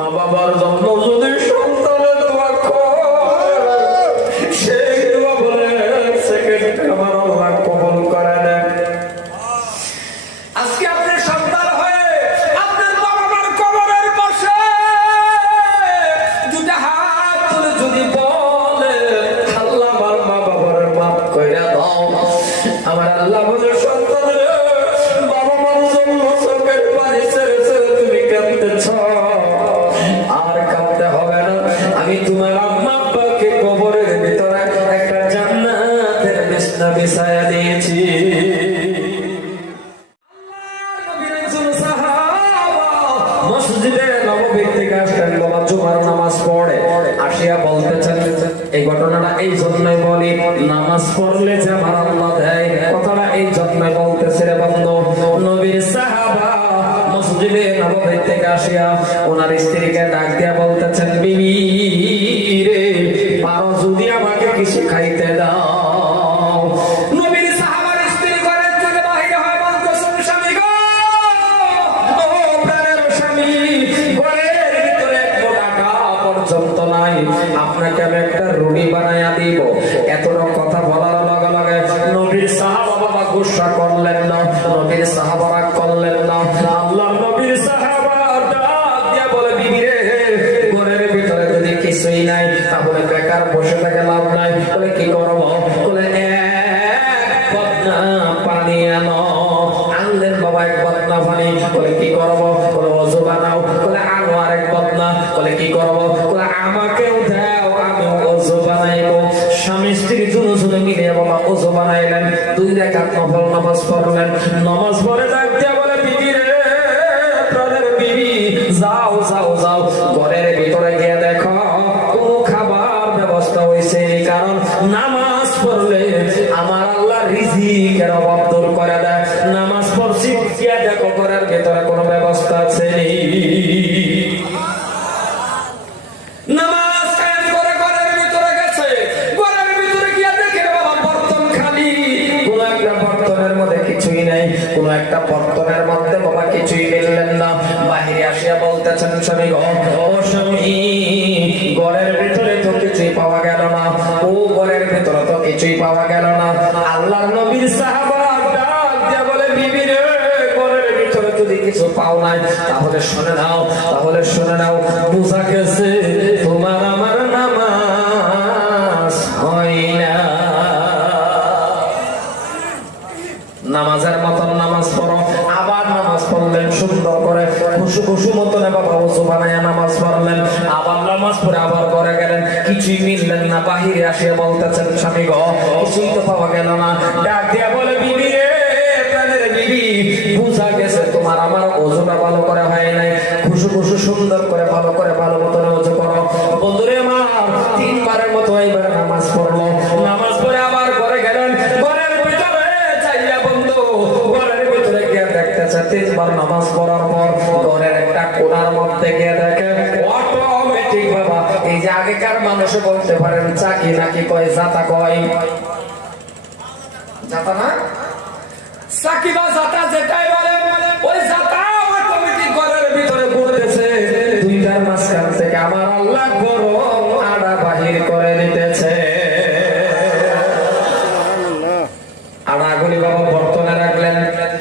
মা বাবার জন্য যদি সন্তানের দোয়া করে, সেই দোয়া বলে সেকেন্ডে আমার আল্লাহ কবুল করে নেন। আজকে আপনি সন্তান হয়ে আপনার বাবা মার কবরের পাশে দুটা হাত তুলে যদি বলে, আল্লাহ আমার মা বাবার মাফ কইরা দাও, আমার আল্লাহ বলে সন্তান বাবা মার জন্য চোখের পানি ছেড়ে ছেড়ে তুমি কাঁদতেছ, আর কাঁদতে হবে না। আমি তোমার আম্মা আব্বাকে কবরের ভিতরে একটা জান্নাতের বিছানা বিছায়া দিয়েছি। মসজিদে নববী থেকে আসলেন, বাবা জুমার নামাজ পড়ে আসিয়া বলতেছেন, এই ঘটনাটা এই জন্যই বলি, নামাজ পড়লে যে আমার আল্লাহ দেয়, কথাটা এই জন্যই বলতেছে রে বন্ধু। নবীর সাহাবা মসজিদে নববী থেকে আসিয়া ওনার স্ত্রীকে ডাক দিয়া বলতেছেন, বিবি রে, পারো যদি আমাকে কিছু খাইতে দাও। নবীর সাহাবার স্ত্রী ঘরের থেকে বাহির হয় বলতেছেন, স্বামী গো, ও প্রাণের স্বামী, ঘরের ভিতরে এক মোটা টাকা পর্যন্ত নাই, আপনাকে আমি একটা রুটি বানাইয়া দিব। এতটা কথা বলার লগে লগে নবীর সাহাবা বাবা গুসা করলেন না, নবীর সাহাবারা করলেন না। আল্লাহ নবীর সাহাবা ডাক দিয়া বলে, বিবি রে, ঘরের ভিতরে যদি কিছুই নাই তাহলে বেকার বসে থেকে লাভ নাই। বলে কি করবো? বলে এক বদনা পানি আনো। আনলেন বাবা এক বদনা পানি। বলে কি করবো? বলে ওযু বানাও। বলে আনো আরেক বদনা। বলে কি করবো? বলে আমাকেও দাও, আমি ওযু বানাইবো। স্বামী স্ত্রী দুজনে দুজনে মিলে বাবা ওযু বানাইলেন, 2 রাকাত নফল নামাজ পড়লেন। নামাজ পড়ে ডাক দিয়া বলে, বিবি রে, প্রাণের বিবি, যাও যাও যাও, ঘরের ভিতরে গিয়ে দেখো কোনো খাবার ব্যবস্থা হয়েছে, কারণ নামাজ পড়লে আমার আল্লাহ রিজিকের অভাব দূর করে দেয়। নামাজ পড়ছি, গিয়ে দেখো ঘরের ভিতরে কোনো ব্যবস্থা আছে নেই। নামাজ কায়েম করে ঘরের ভিতরে গেছে, ঘরের ভিতরে গিয়ে দেখে বাবা বর্তন খালি, কোন একটা বর্তনের মধ্যে কিছুই নাই, কোন একটা বর্তনের মধ্যে বাবা কিছুই মিললেন না। বাহিরে আসিয়া বলতেছেন, স্বামী গো, ও স্বামী, ঘরের ভিতরে তো কিছুই পাওয়া গেল না, ও ঘরের ভিতরে তো কিছুই পাওয়া গেল না। আল্লাহর নবীর সাহাবা ডাক দিয়া বলে, বিবি রে, ঘরের ভিতরে যদি কিছু পাও নাই তাহলে শুনে নাও, তাহলে শুনে নাও, বুঝা গেছে তোমার আমার নামাজ হয় না। নামাজের মতন নামাজ পড়ো। আবার নামাজ পড়লেন সুন্দর করে, খুশু খুশু মতন বাবা ওযু বানায়া নামাজ পড়লেন। আবার নামাজ পড়ে আবার ঘরে গেলেন, কিছুই মিললেন না। বাহিরে আসিয়া বলতেছেন, স্বামী গো, কিছুই তো পাওয়া গেল না। ডাক দিয়া বলে, বিবি রে, প্রাণের বিবি, বুঝা গেছে তোমার আমার ওযুটা ভালো করে হয় নাই। খুশু খুশু সুন্দর করে ভালো করে ভালো মতন ওযু করো। বন্ধুরে আমার 3 বারের মতো এইবার নামাজ পড়লো। নামাজ পড়ে আবার ঘরে গেলেন, ঘরের ভিতরে যাইয়া বন্ধু ঘরের ভিতরে গিয়ে দেখতেছে 3 বার নামাজ পড়ার পর ঘরের একটা কোণার মধ্যে গিয়ে দেখে অটোমেটিক বাবা, এই যে আগেকার মানুষ বলতে পারেন চাকি নাকি কয় জাতা, কয় জাতা না, চাকি বা জাতা যেটাই বলে, ওই জাতা অটোমেটিক ঘরের ভিতরে ঘুরতেছে। 2টার মাঝখান থেকে আমার আল্লাহ গরম আড়া বাহির করে দিতেছে। আড়াগুলি বাবা বর্তনে রাখলেন,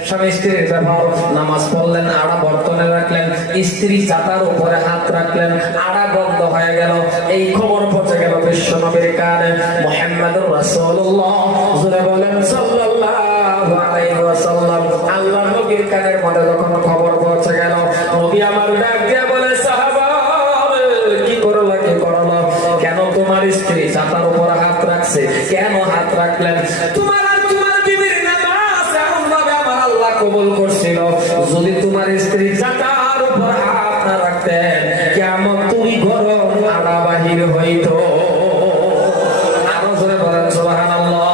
স্বামী স্ত্রীর ব্যাপার, নামাজ পড়লেন, আড়া বর্তনে রাখলেন, স্ত্রী জাতার উপরে হাত রাখলেন, আড়া বন্ধ হয়ে গেল। এই খবর পৌঁছে গেল বিশ্ব নবীর কানে, মুহাম্মদুর রাসূলুল্লাহ জুড়ে বলেন সাল্লাল্লাহু আলাইহি ওয়াসাল্লাম। আল্লাহ নবীর কানের মধ্যে যখন খবর পৌঁছে গেল, নবী আমার ডাক দিয়ে বলে, সাহাবা কি করলা, কি করলা, কেন তোমার স্ত্রী জাতার উপরে হাত রাখছে, কেন হাত রাখলেন? তোমার কবুল করছিল, যদি তোমার স্ত্রী জাতার উপর হাত না রাখতেন, কেমন তুমি গরম আড়া বাহির হইতো। আরো জোরে বলেন সুবহানাল্লাহ।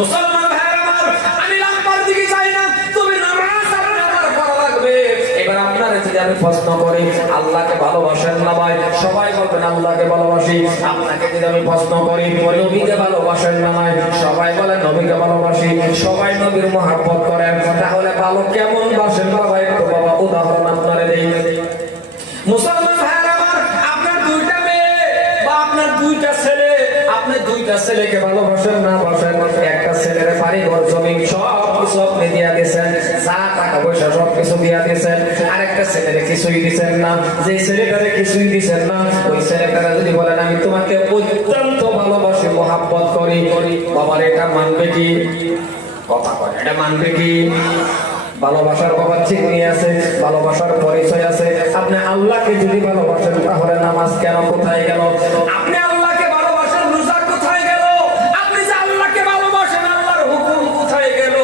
মুসলমান ভাইরা আমার, আমি লম্বার দিকে চাই না, তুমি নামাজ আপনার করা লাগবে। এবার আপনারা যদি আমি প্রশ্ন করি, আল্লাহকে ভালোবাসেন না ভাই? সবাই বলবেন আল্লাহকে ভালোবাসি। আপনাকে যদি আমি প্রশ্ন করি, নবীকে ভালোবাসেন না ভাই? সবাই বলেন নবীকে ভালোবাসি। সবাই নবীর মহব্বত করেন, তাহলে ভালো কেমন বাসেন বাবা? একটু বাবা উদাহরণ আপনারা দেই। মুসলমান দুইটা ছেলেকে ভালোবাসেন না বাসেন? একটা ছেলের বাড়ি ঘর জমি সব কিছু আপনি দিয়া দিয়েছেন, যা টাকা পয়সা সব কিছু দিয়া দিয়েছেন, আরেকটা ছেলেরে কিছুই দিচ্ছেন না। যে ছেলেটারে কিছুই দিচ্ছেন না, ওই ছেলেটারা যদি বলেন আমি তোমাকে অত্যন্ত ভালোবাসি, মহাব্বত করি, বাবার এটা মানবে কি? কথা কয়, এটা মানবে কি? ভালোবাসার বাবার চিহ্নি আছে, ভালোবাসার পরিচয় আছে। আপনি আল্লাহকে যদি ভালোবাসেন তাহলে নামাজ কেন কোথায় গেল? আপনি আল্লাহকে ভালোবাসেন, রোজা কোথায় গেল? আপনি যে আল্লাহকে ভালোবাসেন, আল্লাহর হুকুম কোথায় গেল?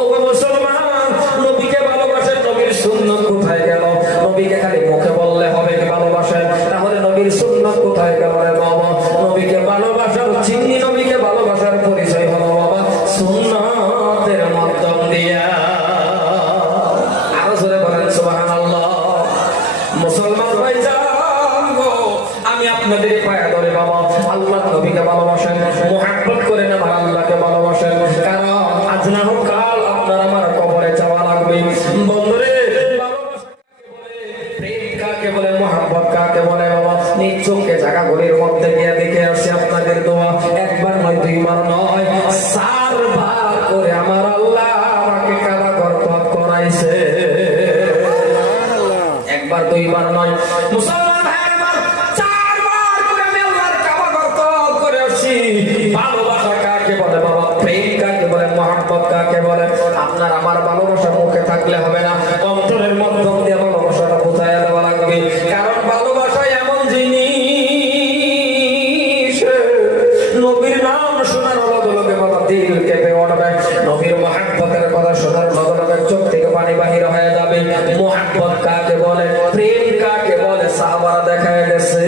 ও মুসলমান, নবীকে ভালোবাসেন, নবীর সুন্নাত কোথায় গেল? নবীকে খালি মুখে বললে হবে কি ভালোবাসেন, তাহলে নবীর সুন্নাত কোথায় গেল রে বাবা? নবীকে ভালোবাসার চিহ্নি, নবীকে ভালোবাসার পরিচয় হলো বাবা সুন্নাতের মাধ্যম দিয়া। মুসলমান ভাইজান গো, আমি আপনাদের পায়ে ধরে বাবা আল্লাহ নবীকে ভালোবাসেন, মুহাব্বত করেন, আমার আল্লাহকে ভালোবাসেন, কারণ আজ না হোক কাল আপনার আমার কবরে যাওয়া লাগবে। বন্ধুরে, ভালোবাসা প্রেম কাকে বলে, মুহাব্বত কাকে বলে বাবা? নিজ চোখে জায়গাগুলির মধ্যে গিয়ে দেখে আসি আপনাদের দোয়া একবার নয়, দুইবার নয়, 4 বার করে আমার আল্লাহ আমাকে কাবা করতে করাইছে। একবার দুইবার নয়, মুসলমান ভাইয়ের আমার 4 বার করে আমি আল্লাহর কাবা করতে করে আসি। ভালোবাসা কাকে বলে বাবা? প্রেম কাকে বলে, মুহাব্বত কাকে বলে? আপনার আমার ভালোবাসা মুখে থাকলে হবে না, অন্তরের মাধ্যম দিয়ে ভালোবাসাটা বোঝায় দেওয়া লাগবে। কারণ ভালোবাসা এমন জিনিস, নবীর নাম শোনার লগে লগে বাবা দিল কেঁপে উঠবে, নবীর মুহাব্বতের কথা শোনার লগে লগে চোখ থেকে পানি বাহির হয়ে যাবে। মুহাব্বত কাকে বলে, প্রেম কাকে বলে? সাহাবারা দেখায় গেছে,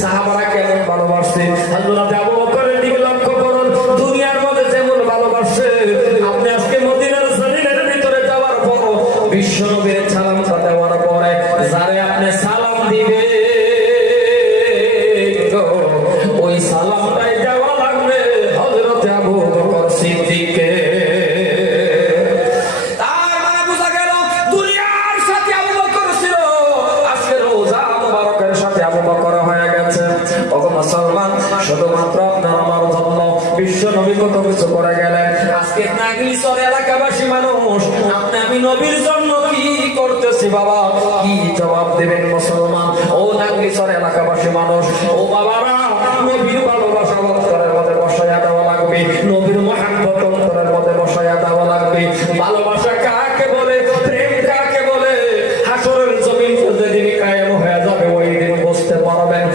সাহাবারা কেমন ভালোবাসছে। হযরত আবু বকরের দিকে লক্ষ্য করুন, দুনিয়ার মধ্যে যেমন ভালোবাসে, আপনি আজকে মদিনার জমিনের ভিতরে যাওয়ার পর বিশ্ব নবীর সালাম দেওয়ার পরে যারে আপনি সালাম দিবে, ওই সালামটাই দেওয়া লাগবে হযরত আবু বকর সিদ্দিককে। শুধুমাত্র আপনার আমার জন্য বিশ্ব নবী কত কিছু করে গেলেন। আজকে নাগলিচর এলাকাবাসী মানুষ, আপনি আমি নবীর জন্য কি করতেছি বাবা? কি জবাব দেবেন মুসলমান? ও নাগলিচর এলাকাবাসী মানুষ, ও বাবারা, নবীর ভালোবাসা অন্তরের মধ্যে বসায়া দেওয়া লাগবে, নবীর মুহাব্বত অন্তরের মধ্যে বসায়া দেওয়া লাগবে। ভালোবাসা কাকে বলে, প্রেম কাকে বলে? হাসরের জমিন যেদিন কায়েম হয়ে যাবে ওই দিন বুঝতে পারবেন।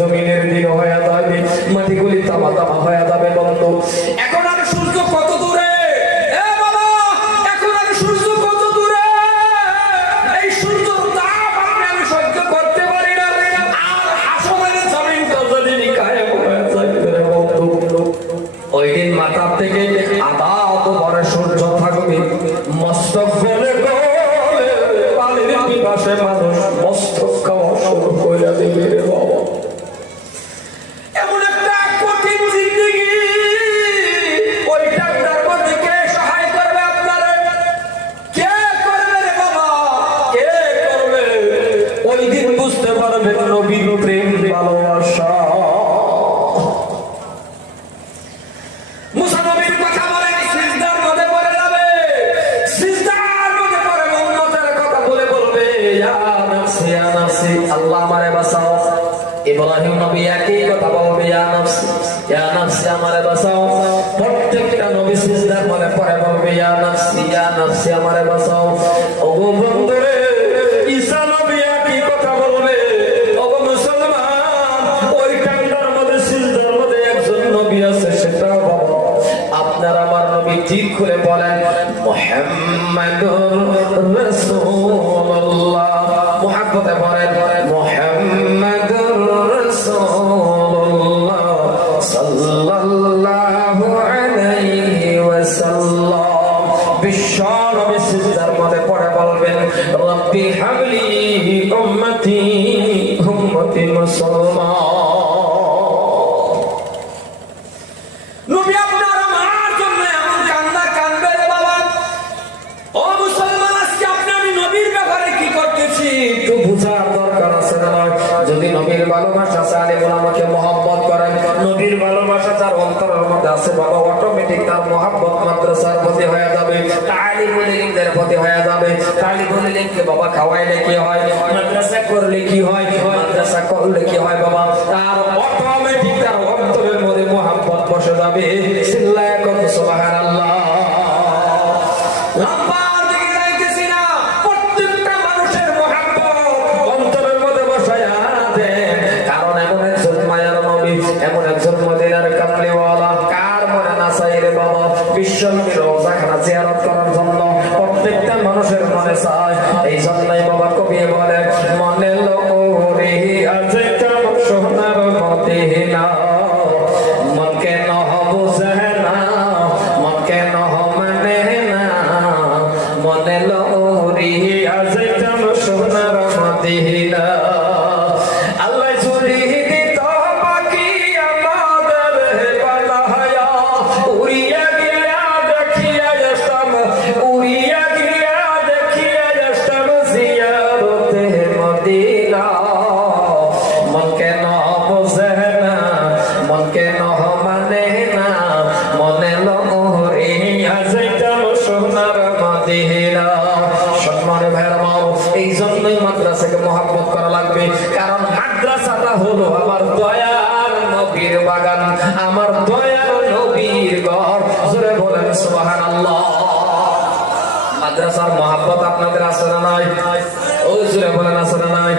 জমিনের দিন হয়ে যাবে, মাটিগুলি তামা তামা হয়ে যাবে। বন্ধু, এখন আর সূর্য কত দূরে? এখন আর সূর্য কত দূরে? এই সূর্য তাপ আমি সহ্য করতে পারি না। আর হাসরের জমিনটা যদি কায়েম হয়ে যাবে বন্ধু, ওই দিন মাথা থেকে আধা ভরে সূর্য থাকবে, মস্তক গলে গলে পানির পিপাসে মানুষ মস্তক খাওয়া শুরু করে দেবে রে বাবা। এমন একটা কঠিন জিন্দেগি, ওই টাকার মধ্যে কে সহায় করবে আপনারা? কে করবে রে বাবা? কে করবে? ওই দিন বুঝতে পারবেন নবীর প্রেম ভালোবাসা। মুসা নবীর কথা বলে সিজদার মধ্যে পড়ে যাবে, সিজদার মধ্যে পড়ে উম্মতের কথা বলে বলবে ইয়া নাফসি ইয়া নাফসি, আল্লাহ আমারে বাঁচাও। ইব্রাহিম নবী একই কথা বলবে ইয়া নাফসি ইয়া নাফসি, আমারে বাঁচাও। প্রত্যেকটা নবী সিজদার মধ্যে পড়ে বলবে ইয়া নাফসি আমারে বাঁচাও। ওগো বন্ধুরে, ঈসা নবী একই কথা বলবে। ওগো মুসলমান, ওই ঠান্ডার মধ্যে সিজদার মধ্যে একজন নবী আছে, সেটা বাবা আপনার আমার নবী। ঠিক করে বলেন মুহাম্মাদুর রাসূলুল্লাহ, মুহাব্বতে বলেন মুহাম্মাদুর রাসূলুল্লাহ সাল্লাল্লাহু আলাইহি ওয়াসাল্লাম। বিশ্ব নবী সিজদার মধ্যে পড়ে বলবেন রব্বি হাবলি উম্মতি উম্মতি মুসলমান। নবী আপনার আমার জন্য এমন কান্না কাঁদবে রে বাবা। ও মুসলমান, আজকে আপনি আমি নবীর ব্যাপারে মধ্যে আছে বাবা, অটোমেটিক তার মহব্বত মাদ্রাসার প্রতি হয়ে যাবে, তালিবুল ইলমদের প্রতি হয়ে যাবে। তালিবুল ইলমকে বাবা খাওয়াইলে কি হয়, মাদ্রাসা করলে কি হয়, মাদ্রাসা করলে কি হয় বাবা, তার অটোমেটিক তার অন্তরের মধ্যে মহব্বত বসে যাবে। চিল্লায়ে কোন সুবহানাল্লাহ। লম্বার দিকে যাইতেছি না, প্রত্যেকটা মানুষের মহব্বত অন্তরের মধ্যে বসায়া দেন। কারণ এমন একজন মায়ার নবী, এমন একজন মদিনার কামলিওয়ালা, কার মনে না চাই রে বাবা বিশ্বনবীর রওজাখানা জিয়ারত করার জন্য? প্রত্যেকটা মানুষের মনে চায়। এই জন্যই বাবা কবি বলে, মনে লোরে আজকে সোনার মদিনা, মনকে নহ বুঝে না, মনকে নহ মানে না, মনে লোরে আজকে সোনার মদিনা। আল্লাহ চুরি দিত বাকি আমাদের বালায়া, উড়িয়া গিয়া দেখিয়া আসতাম, উড়িয়া গিয়া দেখিয়া আসতাম জিয়ারতে মদিনা। মনকে নহ বুঝে না, মনকে নহ মানে না, মনে লোরে আজকাল সোনার মদিনা। সম্মানের ভাইরা মাও, এই জন্যই মাদ্রাসাকে মহব্বত করা লাগবে। কারণ মাদ্রাসাটা হলো আমার দয়ার নবীর বাগান, আমার দয়ার নবীর ঘর। জোরে বলেন সুবহানাল্লাহ। মাদ্রাসার মহব্বত আপনাদের আছে না নাই? ওই জোরে বলেন আছে না নাই?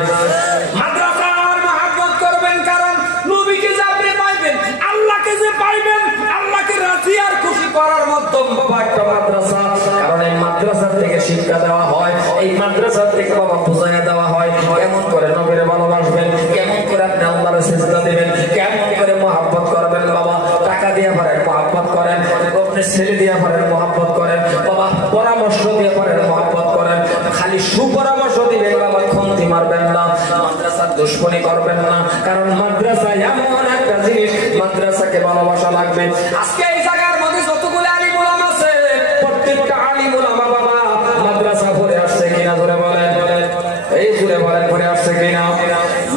মাদ্রাসার মহব্বত করবেন, কারণ নবীকে যে আপনি পাইবেন, আল্লাহকে যে পাইবেন, আল্লাহকে রাজি আর খুশি করার মাধ্যম বাবা একটা মাদ্রাসা। কারণ এই মাদ্রাসা থেকে শিক্ষা দেওয়া হয়, এই মাদ্রাসা থেকে বাবা বুঝাইয়া দেওয়া হয় কেমন করে নবীরে ভালোবাসবেন, কেমন করে আপনি আল্লাহর সিজদা দিবেন, কেমন করে মহব্বত করবেন বাবা। টাকা দিয়ে পারেন মহব্বত করেন, আপনি ছেলে দিয়ে পারেন মহব্বত করেন বাবা, পরামর্শ দিয়ে পারেন মহব্বত করেন। খালি সুপরামর্শ দিবেন বাবা, খন্তি মারবেন না, মাদ্রাসার দুশ্মনী করবেন না। কারণ মাদ্রাসা এমন একটা জিনিস, মাদ্রাসাকে ভালোবাসা লাগবে। আজকে এই জায়গার মধ্যে যতগুলো আলিম উলামা আছে, প্রত্যেকটা আলিম উলামা বাবা মাদ্রাসা পড়ে আসছে কিনা জোরে বলেন, এই জোরে বলেন পড়ে আসছে কিনা?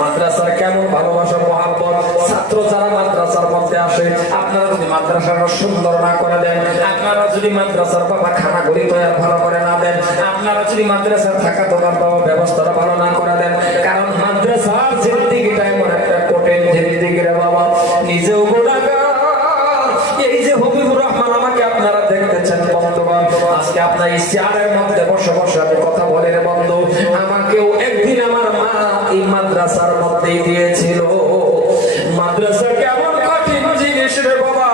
মাদ্রাসার কেমন ভালোবাসা মহব্বত। ছাত্র যারা মাদ্রাসার মধ্যে আসে, আপনারা যদি মাদ্রাসাটা সুন্দর না করে দেন, আপনারা যদি মাদ্রাসার বাবা খানাগুলি তৈরি ভালো করে না দেন, আপনারা যদি মাদ্রাসার থাকা তোমার বাবা ব্যবস্থাটা ভালো না করে দেন, কারণ মাদ্রাসার জিন্দিগিটা এমন একটা কঠিন জিন্দিগি রে বাবা, নিজেও গুনাহগার। এই যে হবিবুর রহমান আমাকে আপনারা দেখতেছেন বন্ধুগণ, আজকে আপনার এই চেয়ারের মধ্যে বসে বসে আমি কথা বলি রে বন্ধু, আমাকেও একদিন আমার মা এই মাদ্রাসার মধ্যেই দিয়েছিল। মাদ্রাসা কেমন কঠিন জিনিস রে বাবা,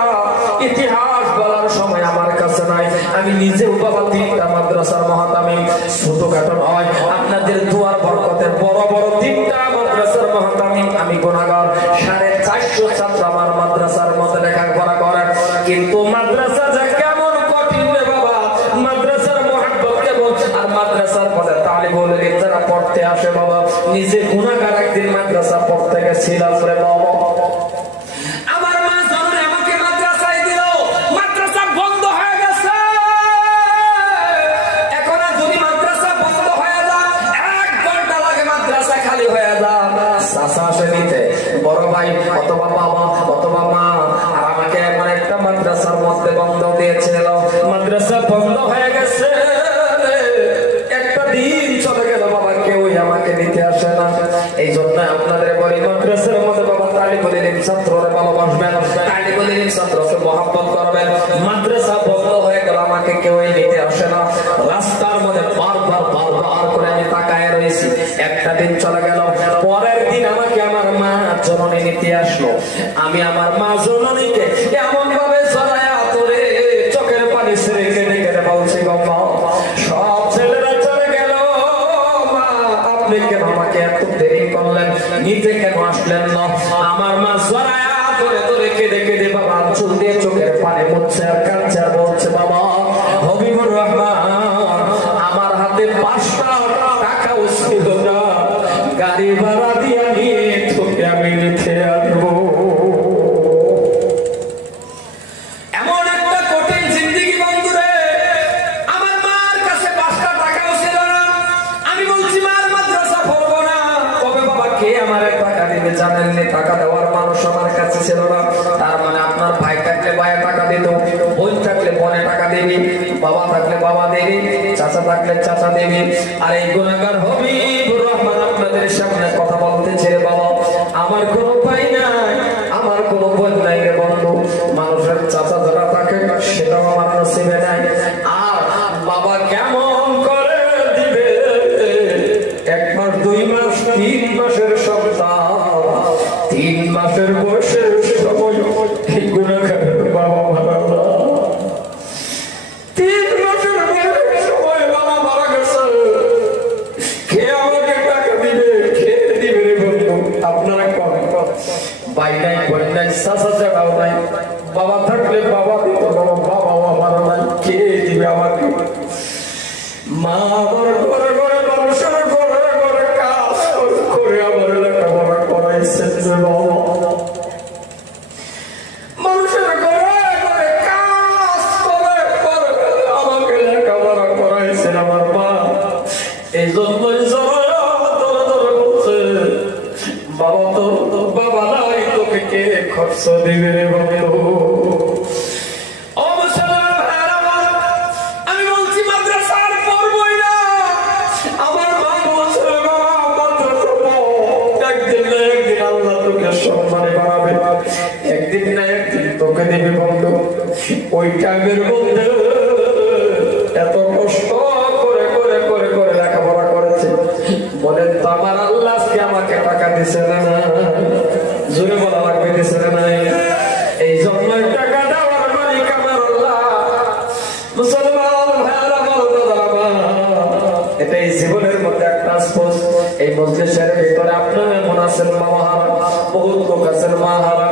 ইতিহাস বলার সময় আমার কাছে নাই। আমি নিজেও বাবা 3টা মাদ্রাসার মহাতামিম, ছোটখাটো নয়, আপনাদের দুয়ার বরকতের বড় বড় 3টা মাদ্রাসার মহাতামিম। আমি গুনাহগার, 450 ছাত্র আমার মাদ্রাসার মধ্যে লেখাপড়া করে, কিন্তু মাদ্রাসা যে কেমন কঠিন রে বাবা, মাদ্রাসার মহব্বত কেমন। আর মাদ্রাসার পরে তালিবুল ইলম যারা পড়তে আসে বাবা, নিজে গুনাহগার, একদিন মাদ্রাসা পড়তে গেছিলাম রে বাবা, আমার মা জননী আমাকে মাদ্রাসায় দিল, মাদ্রাসা বন্ধ হয়ে গেছে। এখন আর যদি মাদ্রাসা বন্ধ হয়ে যায়, 1 ঘন্টা লাগে মাদ্রাসা খালি হয়ে যায়। চাচা আসে নিতে, বড় ভাই অথবা বাবা অথবা মা, আর আমাকে এমন একটা মাদ্রাসার মধ্যে বন্ধ দিয়েছিল, মাদ্রাসা বন্ধ হয়ে গেছে। একটা দিন চলে গেল বাবা, কেউই আমাকে নিতে আসে না। এই জন্য আপনাদের বলি, মাদ্রাসার মধ্যে বাবা তালিবুল ইলম ছাত্ররা ভালোবাসবেন, তালিবুল ইলম ছাত্রকে মহব্বত করবেন। মাদ্রাসা বন্ধ হয়ে গেল, আমাকে কেউই নিতে আসে না। রাস্তার মধ্যে বারবার করে আমি তাকায় রয়েছি। একটা দিন চলে গেল, পরের দিন আমাকে আমার মা জননী নিতে আসলো। আমি আমার মা জননীকে এমন ভাবে চলায়া তোরে চোখের পানি ছেড়ে কেটে কেটে বলছি, গো মা, সব ছেলেরা চলে গেল, মা আপনি কেন আমাকে এত দেরি করলেন, নিতে কেন আসলেন না? আমার মা চলায়া তোরে তোরে কেঁদে কেঁদে বাবা চুল দিয়ে চোখের পানি মুছছে আর কাঁদছে আর বলছে, বাবা হবিবুর রহমান, আমার হাতে 5টা টাকাও ছিল না, গাড়ি ভাড়া দিয়ে নিয়ে তোকে আমি নিতে আসবো। এমন একটা কঠিন জিন্দিগি বন্ধুরে, আমার মার কাছে 5টা টাকাও ছিল না। আমি বলছি মার মাদ্রাসা পড়বো না, কবে বাবা কে আমারে টাকা দিবে জানেননি? টাকা দেওয়ার মানুষ আমার কাছে ছিল না। তার মানে আপনার ভাই থাকলে ভাইয়ে টাকা দিত, বোন থাকলে বোনে টাকা দেবে, বাবা থাকলে বাবা দেবে, চাচা থাকলে চাচা দেবে। আর এই গুনাহগার হবিবুর রহমান আপনাদের সামনে কথা বলতেছে, বাবা আমার কোনো ভাই নাই, আমার কোনো বোন নাই রে বন্ধু। মানুষের চাচা যারা থাকে সেটাও আমার নসিবে নাই। আর বাবা কেমন করে দিবে? 1 মাস 2 মাস 3 মাসের সন্তান, 3 মাসের বয়সের সময় এই গুনাহগারের বাবা মারা না। 3 মাসের বয়সের সময় বাবা মারা গেছে। কে আমাকে টাকা দিবে? কে দিবে রে বন্ধু? আপনারা কম ভাই নাই, বোন নাই, চাচা চাচাও নাই, বাবা থাকলে বাবা দিত, বাবাও আমার নাই, কে দিবে আমাকে? মা আমার ঘরে ঘরে মানুষের ঘরে ঘরে কাজ করে আমার লেখাপড়া করাইছে বাবা। মানুষের ঘরে ঘরে কাজ করে করে আমাকে লেখাপড়া করাইছে আমার মা। এই জন্যই বলছে, বাবা তো বাবা নাই, তোকে কে খরচ দিবে রে বন্ধু? একদিন না একদিন তোকে দেবে বন্ধু। ওই টাইমের মধ্যে এত কষ্ট করে করে করে করে লেখাপড়া করেছে, বলেন তো আমার আল্লাহ আজকে আমাকে টাকা দিছে না? জোরে বলা লাগবে, দিছে না? এই জন্য টাকা দেওয়ার মালিক আমার আল্লাহ। মুসলমান ভাইরা বলতো বাবা, এটা এই জীবনের মধ্যে একটা স্পোর্টস। এই মজলিসের ভিতরে আপনার এমন আছেন বাবা হারা, বহুত লোক আছেন মা হারা।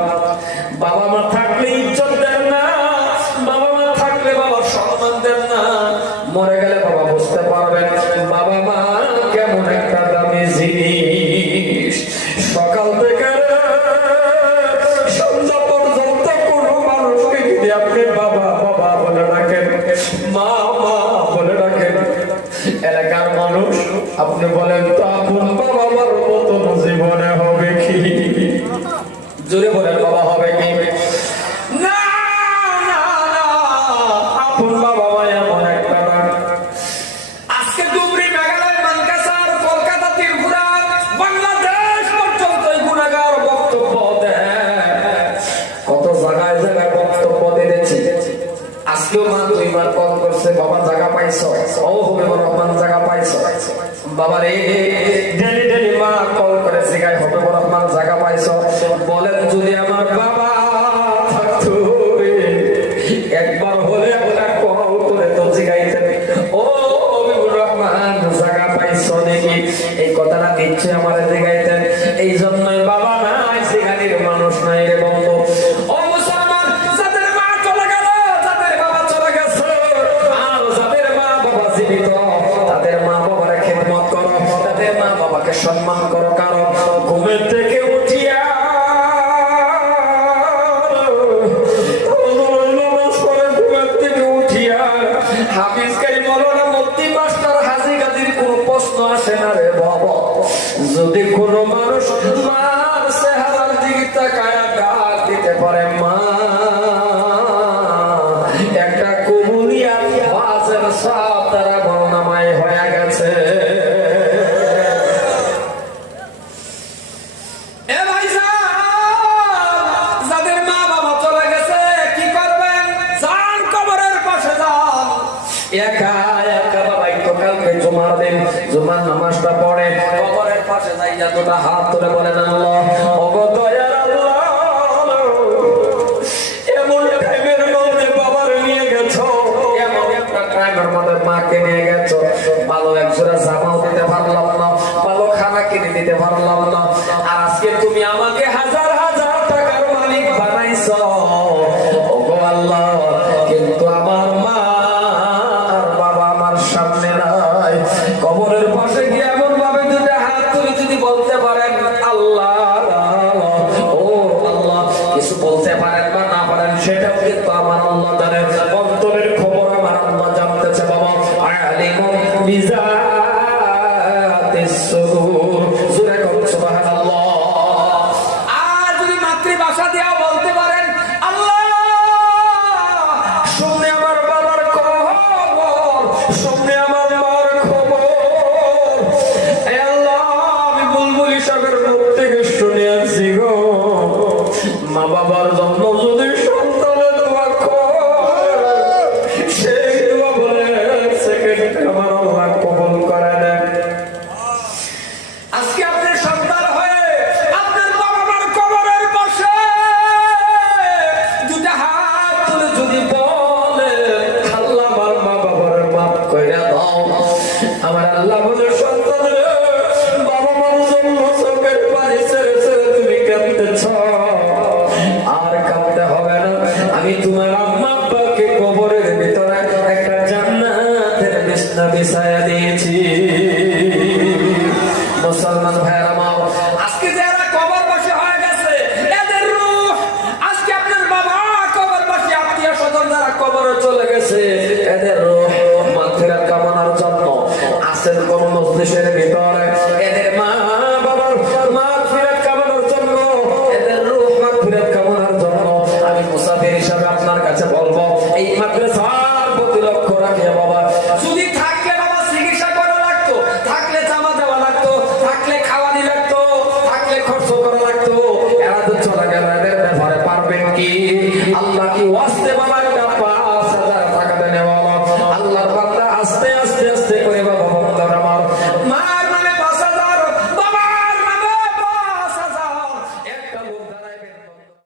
বাবা মা থাকলে ইজ্জত দেন না, বাবা মা থাকলে বাবার সম্মান দেন না। মরে গেলে বাবা বুঝতে পারবেন বাবা মা কেমন একটা দামি জিনিস। সকাল থেকে সন্ধ্যা পর্যন্ত কোনো মানুষকে যদি আপনি বাবা বাবা বলে ডাকেন, মা মা বলে ডাকেন, এলাকার মানুষ আপনি বলেন তো আপন বাবা মার মতন জীবনে হবে কি? জোরে বলেন বাবা হবে কি? না না না, আপন বাবা মা এমন একটা ডাক। আজকে ডুবরি, মেঘালয়, মানকাসার, কলকাতা, ত্রিপুরা, বাংলাদেশ পর্যন্ত গুনাহগার বক্তব্য দেয়। কত জায়গায় জায়গায় বক্তব্য দিয়েছি। আজকেও মা 2 বার কল করছে, বাবা জায়গা পাইছো? ও হবে রহমান জায়গা পাইছো? বাবা রে ডেলি ডেলি মা কল করে জিগায়, হবে রহমান জায়গা পাইছো? বলেন যদি আমার বাবা থাকতো একবার হলে ওটা কল করে তো জিগাইতেন, ও হবিবুর রহমান জায়গা পাইছো নাকি? এই কথাটা নিচ্ছে আমার জিগাইতেন। এই জন্যই বাবা নাই, জিগানির মানুষ নাই রে বন্ধু। ও মুসলমান, যাদের মা চলে গেল, যাদের বাবা চলে গেছে, আর যাদের মা বাবা জীবিত, তাদের মা বাবার খেদমত করো, তাদের মা বাবাকে সম্মান করো। কারণ ঘুমের থেকে উঠিয়া হাফিজকারী মৌলানা মুফতি মাস্টার হাজী গাজীর কোনো প্রশ্ন আসে না রে বাবা। যদি কোনো মানুষ মার চেহারার দিকে তাকায় ডাক দিতে পারে মা, একটা কবুলিয়া ওয়াজের সব তারা বর্ণনাময় হয়ে গেছে। যাদের মা বাবা চলে গেছে কি করবেন? যান কবরের পাশে যান, একা একা বাবা একটু কালকে জুমার দিন জুমার নামাজটা পড়ে কবরের পাশে যাইয়া দুটা হাত তুলে বলেন, আল্লাহ ওগো দয়ার আল্লাহ, এমন টাইমের মধ্যে বাবার নিয়ে গেছো, এমন একটা টাইমের মধ্যে মাকে নিয়ে গেছো, ভালো একজোড়া জামাও দিতে পারলাম না, ভালো খানা কিনে দিতে পারলাম না, আর আজকে তুমি আমাকে হাজার হাজার টাকার মালিক বানাইছো ওগো আল্লাহ, কিন্তু আমার মা আর বাবা আমার সামনে নাই। কবরের পাশে গিয়ে এমন ভাবে দুটো হাত তুলে যদি বলতে পারেন, আল্লাহ বাবার জন্য যদি সন্তানের দোয়া করে, সেই দোয়া বলে সেকেন্ডে আমার আল্লাহ কবুল করে নেন। আজকে আপনি সন্তান হয়ে আপনার বাবা মার কবরের পাশে দুটা হাত তুলে যদি বলে, আল্লাহ আমার মা বাবার মাফ কইরা দাও, আমার আল্লাহ বলে সন্তান রে, বাবা মার জন্য চোখের পানি ছেড়ে ছেড়ে তুমি কাঁদতেছ,